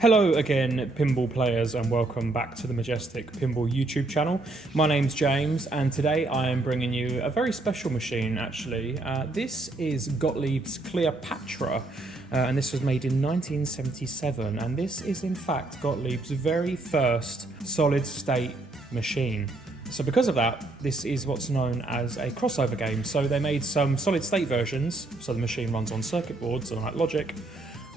Hello again, pinball players, and welcome back to the Majestic Pinball YouTube channel. My name's James, and today I am bringing you a very special machine, actually. This is Gottlieb's Cleopatra, and this was made in 1977, and this is in fact Gottlieb's very first solid-state machine. So because of that, this is what's known as a crossover game. So they made some solid-state versions, so the machine runs on circuit boards, like logic,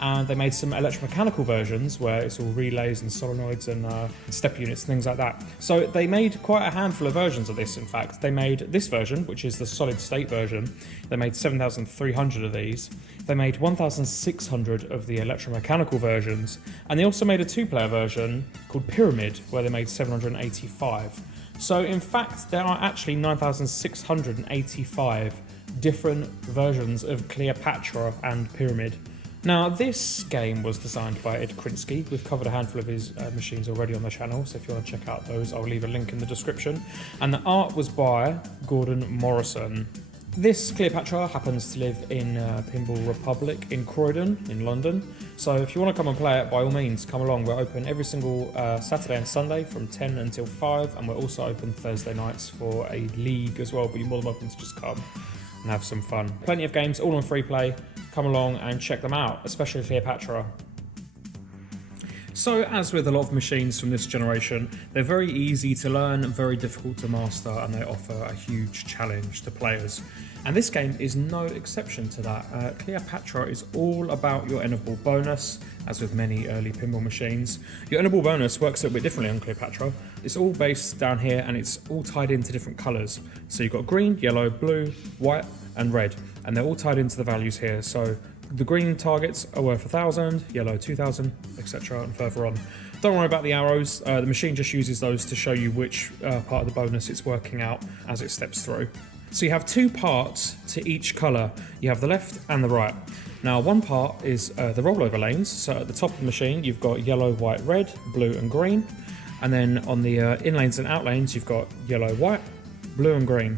and they made some electromechanical versions where it's all relays and solenoids and step units and things like that. So they made quite a handful of versions of this, in fact. They made this version, which is the solid state version. They made 7,300 of these. They made 1,600 of the electromechanical versions. And they also made a two-player version called Pyramid, where they made 785. So in fact, there are actually 9,685 different versions of Cleopatra and Pyramid. Now, this game was designed by Ed Krynski. We've covered a handful of his machines already on the channel, so if you want to check out those, I'll leave a link in the description. And the art was by Gordon Morrison. This Cleopatra happens to live in Pinball Republic in Croydon, in London. So if you want to come and play it, by all means, come along. We're open every single Saturday and Sunday from 10 until 5, and we're also open Thursday nights for a league as well, but you're more than welcome to just come and have some fun. Plenty of games, all on free play. Come along and check them out, especially Cleopatra. So, as with a lot of machines from this generation, they're very easy to learn, very difficult to master, and they offer a huge challenge to players. And this game is no exception to that. Cleopatra is all about your enable bonus, as with many early pinball machines. Your enable bonus works a little bit differently on Cleopatra. It's all based down here, and it's all tied into different colours. So you've got green, yellow, blue, white, and red, and they're all tied into the values here. So the green targets are worth 1,000, yellow 2,000, etc. and further on. Don't worry about the arrows, the machine just uses those to show you which part of the bonus it's working out as it steps through. So you have two parts to each colour. You have the left and the right. Now one part is the rollover lanes, so at the top of the machine you've got yellow, white, red, blue and green, and then on the in lanes and out lanes you've got yellow, white, blue and green.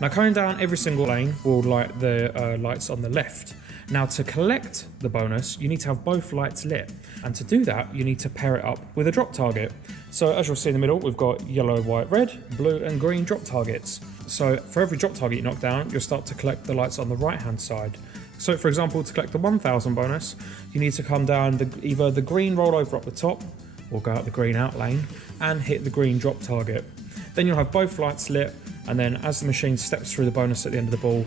Now coming down every single lane will light the lights on the left. Now to collect the bonus, you need to have both lights lit. And to do that, you need to pair it up with a drop target. So as you'll see in the middle, we've got yellow, white, red, blue and green drop targets. So for every drop target you knock down, you'll start to collect the lights on the right-hand side. So for example, to collect the 1,000 bonus, you need to come down either the green rollover up the top, or go out the green out lane, and hit the green drop target. Then you'll have both lights lit, and then as the machine steps through the bonus at the end of the ball,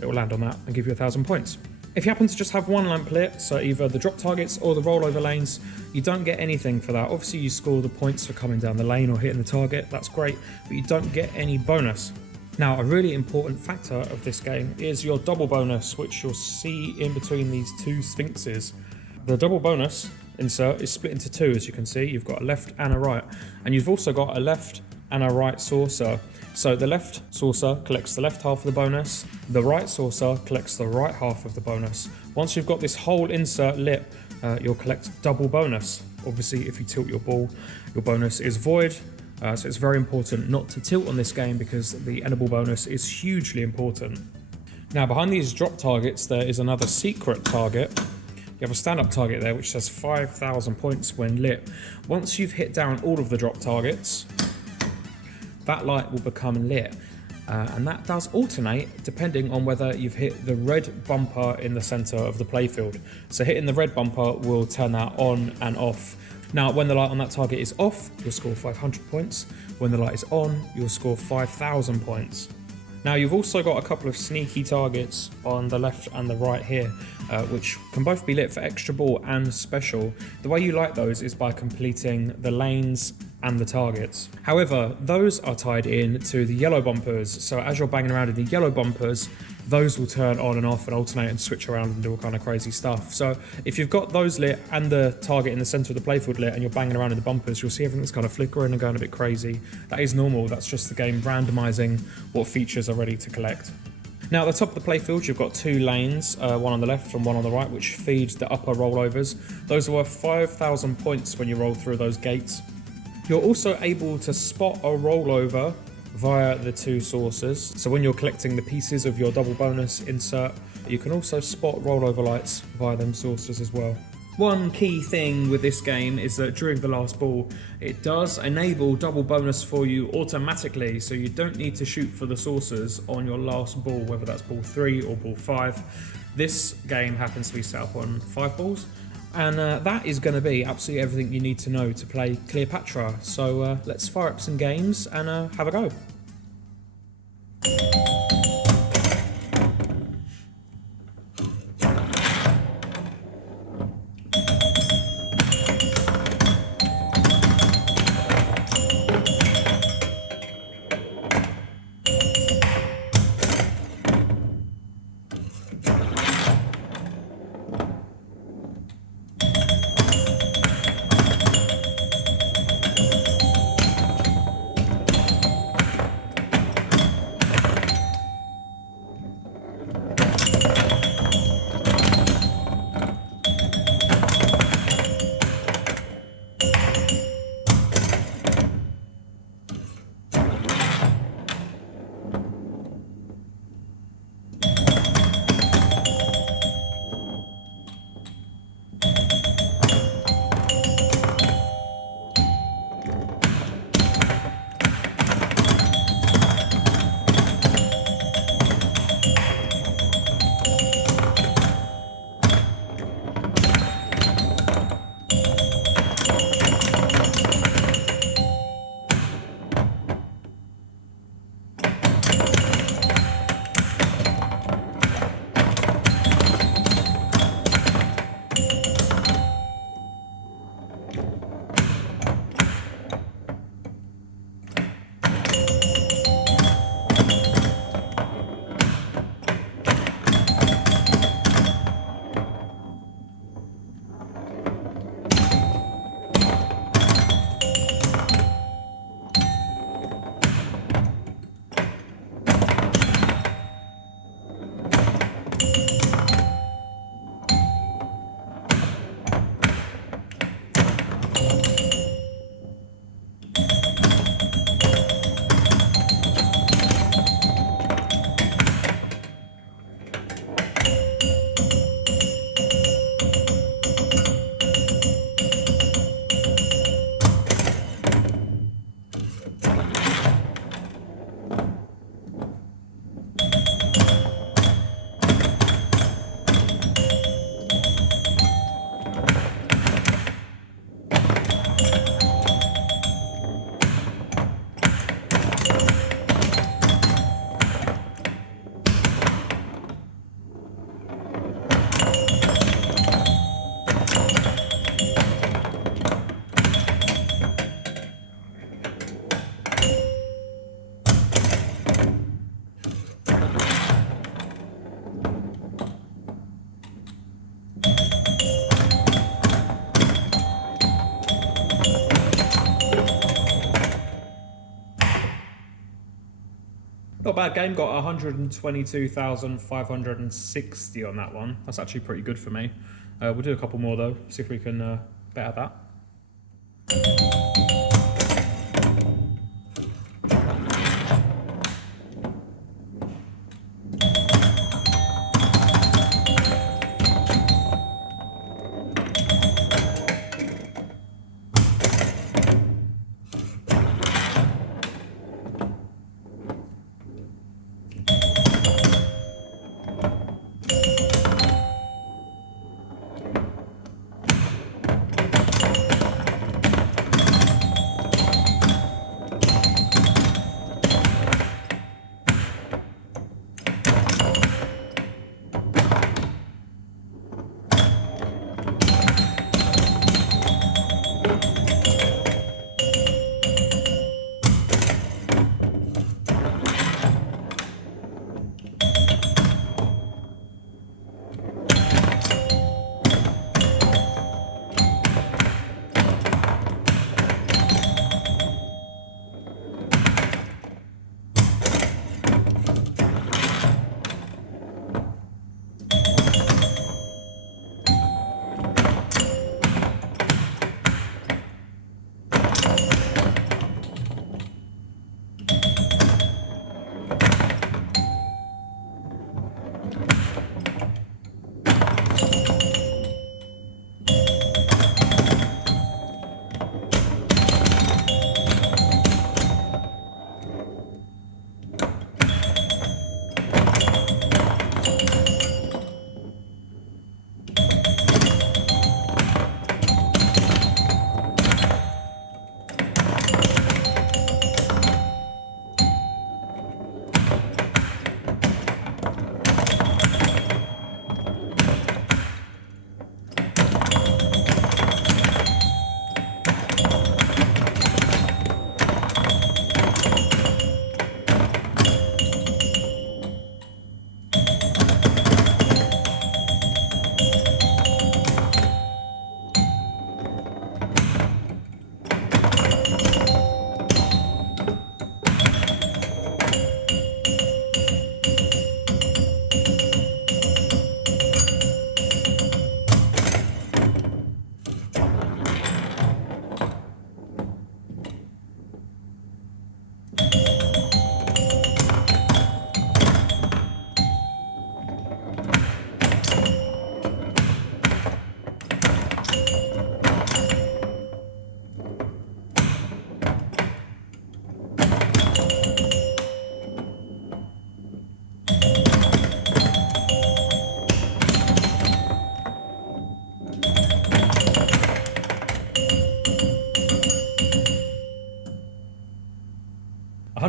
it will land on that and give you 1,000 points. If you happen to just have one lamp lit, so either the drop targets or the rollover lanes, you don't get anything for that. Obviously you score the points for coming down the lane or hitting the target, that's great, but you don't get any bonus. Now a really important factor of this game is your double bonus, which you'll see in between these two sphinxes. The double bonus insert is split into two, as you can see. You've got a left and a right, and you've also got a left and a right saucer. So the left saucer collects the left half of the bonus, the right saucer collects the right half of the bonus. Once you've got this whole insert lit, you'll collect double bonus. Obviously if you tilt your ball, your bonus is void, so it's very important not to tilt on this game because the enable bonus is hugely important. Now behind these drop targets there is another secret target. You have a stand-up target there which says 5,000 points when lit. Once you've hit down all of the drop targets, that light will become lit, and that does alternate depending on whether you've hit the red bumper in the center of the playfield. So hitting the red bumper will turn that on and off. Now when the light on that target is off, you'll score 500 points. When the light is on, you'll score 5,000 points. Now you've also got a couple of sneaky targets on the left and the right here, which can both be lit for extra ball and special. The way you light those is by completing the lanes and the targets. However, those are tied in to the yellow bumpers, so as you're banging around in the yellow bumpers, those will turn on and off and alternate and switch around and do all kind of crazy stuff. So if you've got those lit and the target in the center of the playfield lit and you're banging around in the bumpers, you'll see everything's kind of flickering and going a bit crazy. That is normal, that's just the game randomizing what features are ready to collect. Now at the top of the playfield you've got two lanes, one on the left and one on the right, which feed the upper rollovers. Those are worth 5,000 points when you roll through those gates. You're also able to spot a rollover via the two sources. So when you're collecting the pieces of your double bonus insert, you can also spot rollover lights via them sources as well. One key thing with this game is that during the last ball, it does enable double bonus for you automatically, so you don't need to shoot for the saucers on your last ball, whether that's ball 3 or ball 5. This game happens to be set up on 5 balls, and that is going to be absolutely everything you need to know to play Cleopatra. So let's fire up some games and have a go. Not a bad game, got 122,560 on that one. That's actually pretty good for me. We'll do a couple more though, see if we can better that.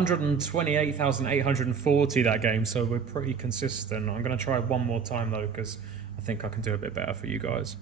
128,840 that game, so we're pretty consistent. I'm going to try one more time though, because I think I can do a bit better for you guys.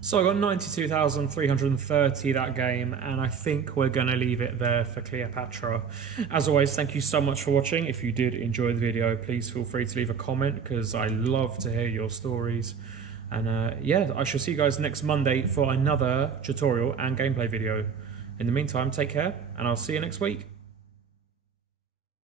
So I got 92,330 that game, and I think we're going to leave it there for Cleopatra. As always, thank you so much for watching. If you did enjoy the video, please feel free to leave a comment, because I love to hear your stories. And yeah, I shall see you guys next Monday for another tutorial and gameplay video. In the meantime, take care, and I'll see you next week.